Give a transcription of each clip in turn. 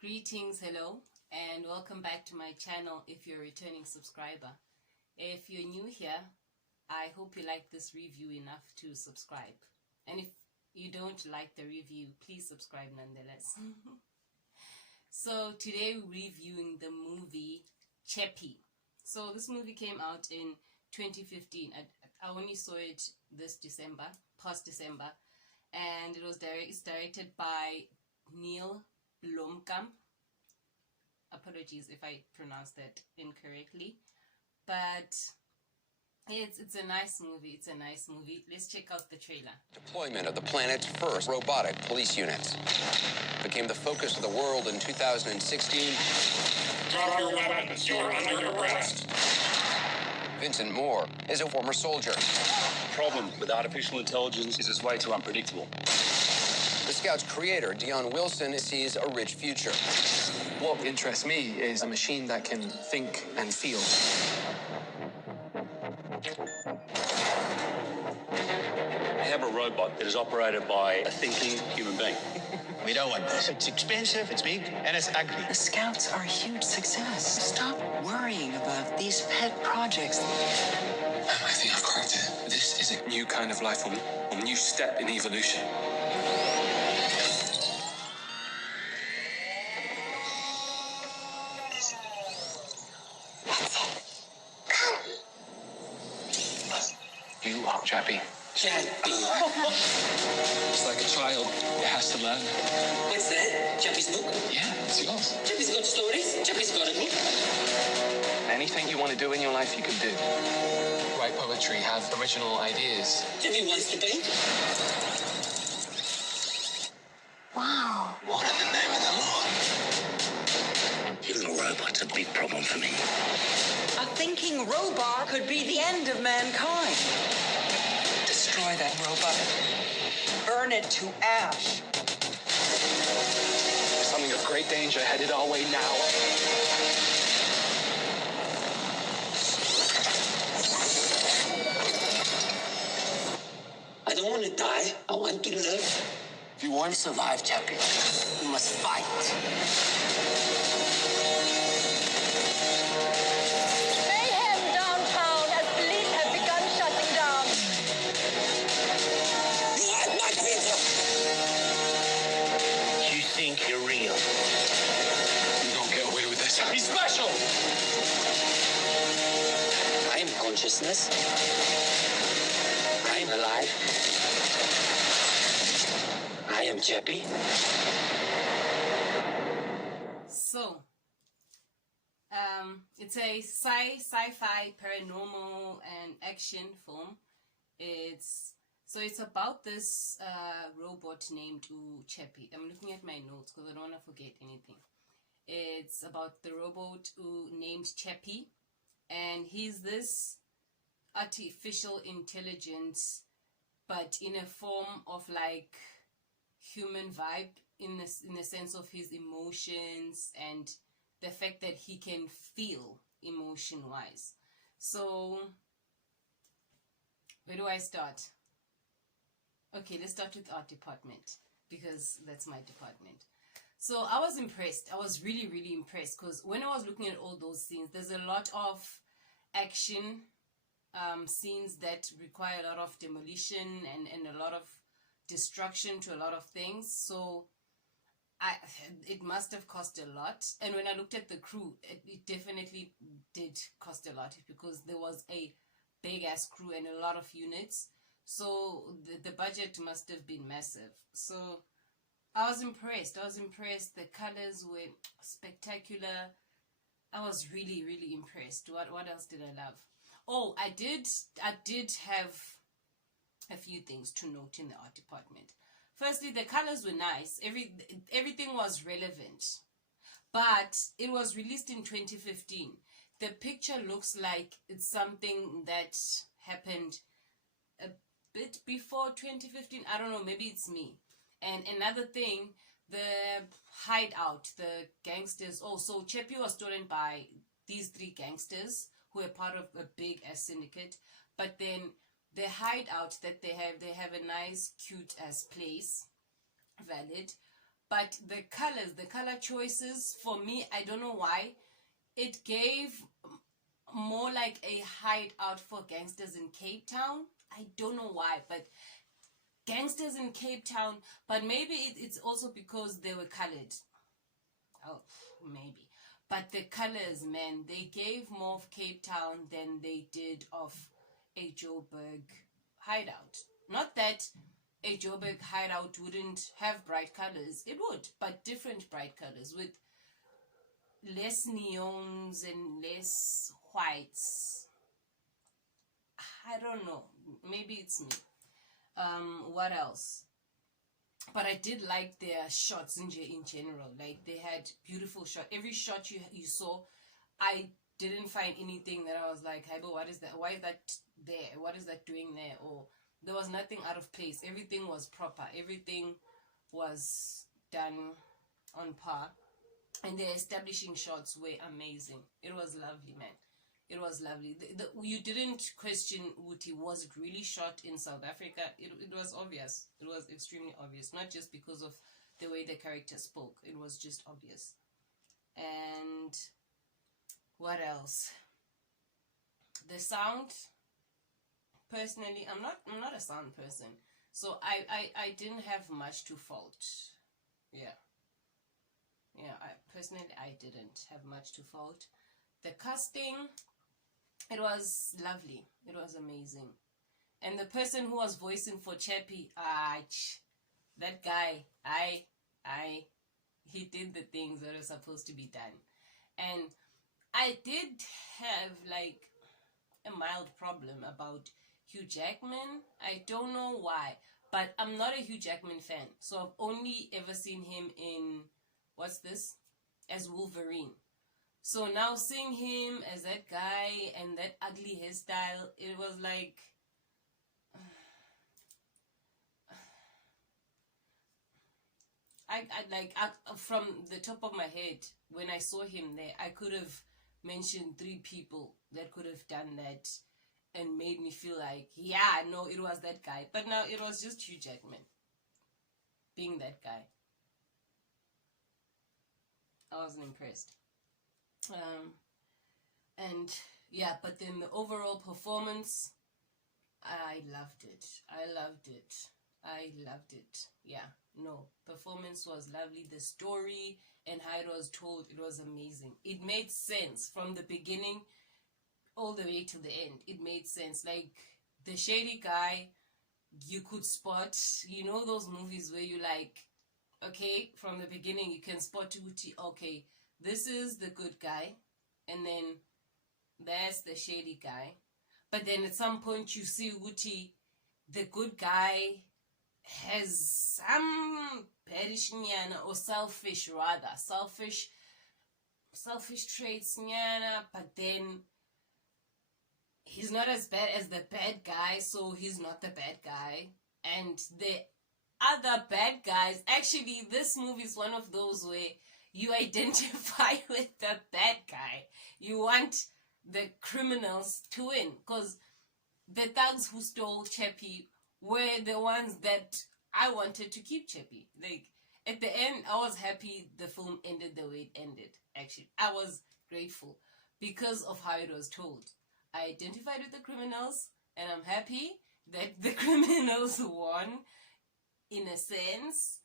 Greetings, hello, and welcome back to my channel if you're a returning subscriber. If you're new here, I hope you like this review enough to subscribe. And if you don't like the review, please subscribe nonetheless. So today we're reviewing the movie Chappie. So this movie came out in 2015. I only saw it this December, past December, and it's directed by Neil Blomkamp. Apologies if I pronounced that incorrectly, but it's a nice movie. It's a nice movie. Let's check out the trailer. Deployment of the planet's first robotic police units became the focus of the world in 2016. Drop your weapons. You're under arrest. Vincent Moore is a former soldier. The problem with artificial intelligence is it's way too unpredictable. The Scout's creator, Dion Wilson, sees a rich future. What interests me is a machine that can think and feel. I have a robot that is operated by a thinking human being. We don't want this. It's expensive, it's big, and it's ugly. The Scouts are a huge success. Stop worrying about these pet projects. I think I've cracked it. This is a new kind of life form, a new step in evolution. You are Chappie. Chappie. It's like a child. It has to learn. What's that? Chappie's book? Yeah, it's yours. Chappie's got stories. Chappie's got a book. Anything you want to do in your life, you can do. Write poetry, have original ideas. Chappie wants to paint. Wow. What in the name of the Lord? Little robot's a big problem for me. A thinking robot could be the end of mankind. Destroy that robot. Burn it to ash. Something of great danger headed our way now. I don't want to die. I want to live. If you want to survive, Chappie, you must fight. Mayhem downtown as police have begun shutting down. You are not real. You think you're real? You don't get away with this. He's special! I am consciousness. I am alive. I am Chappie. So, it's a sci-fi paranormal and action film. It's about this robot named Chappie. I'm looking at my notes because I don't want to forget anything. It's about the robot named Chappie, and he's this artificial intelligence, but in a form of like human vibe, in the sense of his emotions and the fact that he can feel emotion wise. So where do I start? Okay, let's start with art department, because that's my department. So I was impressed. I was really impressed, because when I was looking at all those scenes, there's a lot of action scenes that require a lot of demolition and a lot of destruction to a lot of things. So it must have cost a lot. And when I looked at the crew, it definitely did cost a lot, because there was a big ass crew and a lot of units. So the budget must have been massive. So I was impressed. The colors were spectacular. I was really impressed. What else did I love? Oh, I did have a few things to note in the art department. Firstly, the colors were nice. Everything was relevant. But it was released in 2015. The picture looks like it's something that happened a bit before 2015. I don't know, maybe it's me. And another thing, the hideout, the gangsters. Oh, so Chappie was stolen by these three gangsters who were part of a big ass syndicate. But then the hideout that they have a nice, cute as place, valid. But the color choices, for me, I don't know why, it gave more like a hideout for gangsters in Cape Town. I don't know why, but gangsters in Cape Town, but maybe it's also because they were colored. Oh, maybe. But the colors, man, they gave more of Cape Town than they did of a Joburg hideout. Not that a Joburg hideout wouldn't have bright colors. It would, but different bright colors with less neons and less whites. I don't know. Maybe it's me. What else? But I did like their shots in general. Like, they had beautiful shots. Every shot you saw, I didn't find anything that I was like, hey, but what is that? Why is that there? What is that doing there? Or there was nothing out of place. Everything was proper. Everything was done on par. And the establishing shots were amazing. It was lovely, man. It was lovely. You didn't question Wuti. Was it really shot in South Africa? It was obvious. It was extremely obvious. Not just because of the way the character spoke. It was just obvious. And what else? The sound. Personally, I'm not a sound person. So I didn't have much to fault. Yeah. Yeah, I didn't have much to fault. The casting, it was lovely. It was amazing. And the person who was voicing for Chappie, that guy, he did the things that are supposed to be done. And I did have like a mild problem about Hugh Jackman. I don't know why, but I'm not a Hugh Jackman fan. So I've only ever seen him in, what's this? As Wolverine. So now seeing him as that guy and that ugly hairstyle, it was like, from the top of my head, when I saw him there, I could have mentioned 3 people that could have done that and made me feel like, yeah, no, it was that guy. But now it was just Hugh Jackman being that guy. I wasn't impressed. And yeah, but then the overall performance, I loved it. Yeah, no, performance was lovely. The story and how it was told, it was amazing. It made sense from the beginning all the way to the end. It made sense. Like, the shady guy, you could spot, you know those movies where you like, okay, from the beginning you can spot Uti, okay, this is the good guy, and then that's the shady guy. But then at some point you see Uti, the good guy has some perish or selfish traits, but then he's not as bad as the bad guy, so he's not the bad guy. And the other bad guys, actually this movie is one of those where you identify with the bad guy. You want the criminals to win, because the thugs who stole Chappie were the ones that I wanted to keep Chappie. Like, at the end, I was happy the film ended the way it ended. Actually, I was grateful because of how it was told. I identified with the criminals, and I'm happy that the criminals won, in a sense.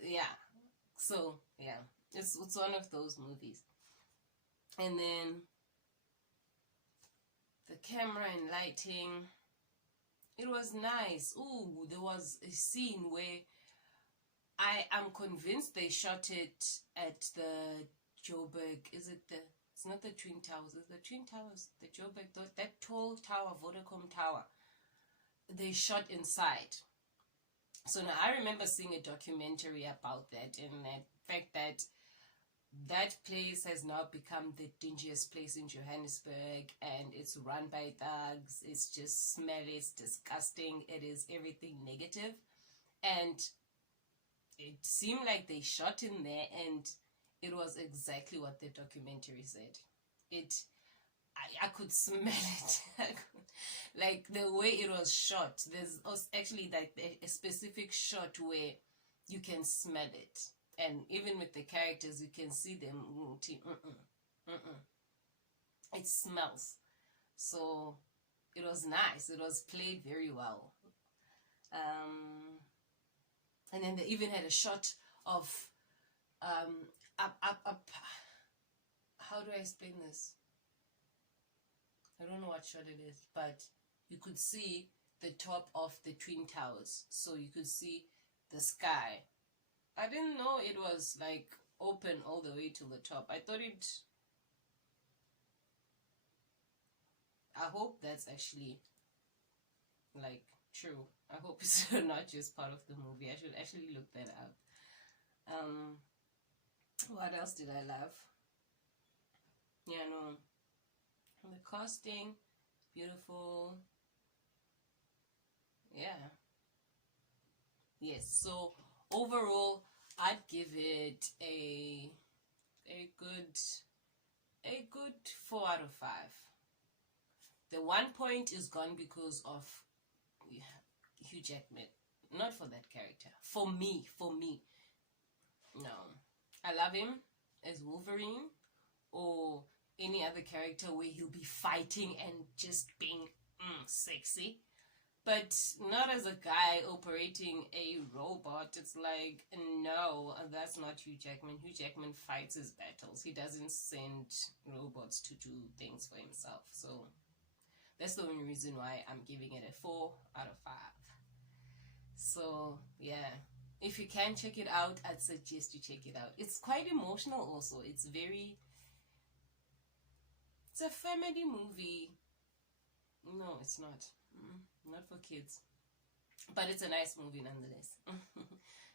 Yeah. So, yeah. It's one of those movies. And then the camera and lighting, it was nice. Ooh, there was a scene where I am convinced they shot it at the Joburg. It's not the Twin Towers. It's the Twin Towers, the Joburg, that tall tower, Vodacom Tower. They shot inside. So now I remember seeing a documentary about that, and the fact that that place has now become the dingiest place in Johannesburg, and it's run by thugs. It's just smelly, it's disgusting, it is everything negative. And it seemed like they shot in there, and it was exactly what the documentary said. I could smell it. Like the way it was shot. There's actually like a specific shot where you can smell it, and even with the characters, you can see them. It smells. So it was nice. It was played very well. And then they even had a shot of up. How do I explain this? I don't know what shot it is, but you could see the top of the Twin Towers. So you could see the sky. I didn't know it was like open all the way to the top. I thought it... I hope that's actually like true. I hope it's not just part of the movie. I should actually look that up. What else did I love? Yeah, no. The casting, beautiful. Yeah. Yes. So overall, I'd give it a good 4 out of 5. The 1 point is gone because of Hugh Jackman. Not for that character. For me. No. I love him as Wolverine or any other character where he'll be fighting and just being sexy. But not as a guy operating a robot. It's like, no, that's not Hugh Jackman. Hugh Jackman fights his battles. He doesn't send robots to do things for himself. So that's the only reason why I'm giving it a 4 out of 5. So, yeah. If you can check it out, I'd suggest you check it out. It's quite emotional also. It's a family movie. No, it's not. Not for kids. But it's a nice movie nonetheless.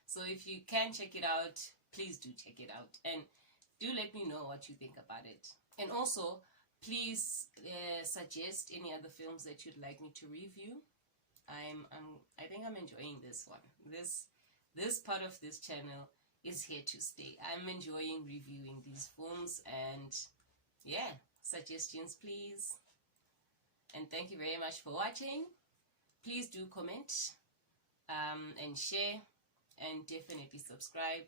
So if you can check it out, please do check it out. And do let me know what you think about it. And also, please suggest any other films that you'd like me to review. I think I'm enjoying this one. This part of this channel is here to stay. I'm enjoying reviewing these films, and yeah, suggestions please. And thank you very much for watching. Please do comment and share, and definitely subscribe,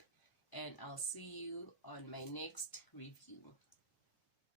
and I'll see you on my next review.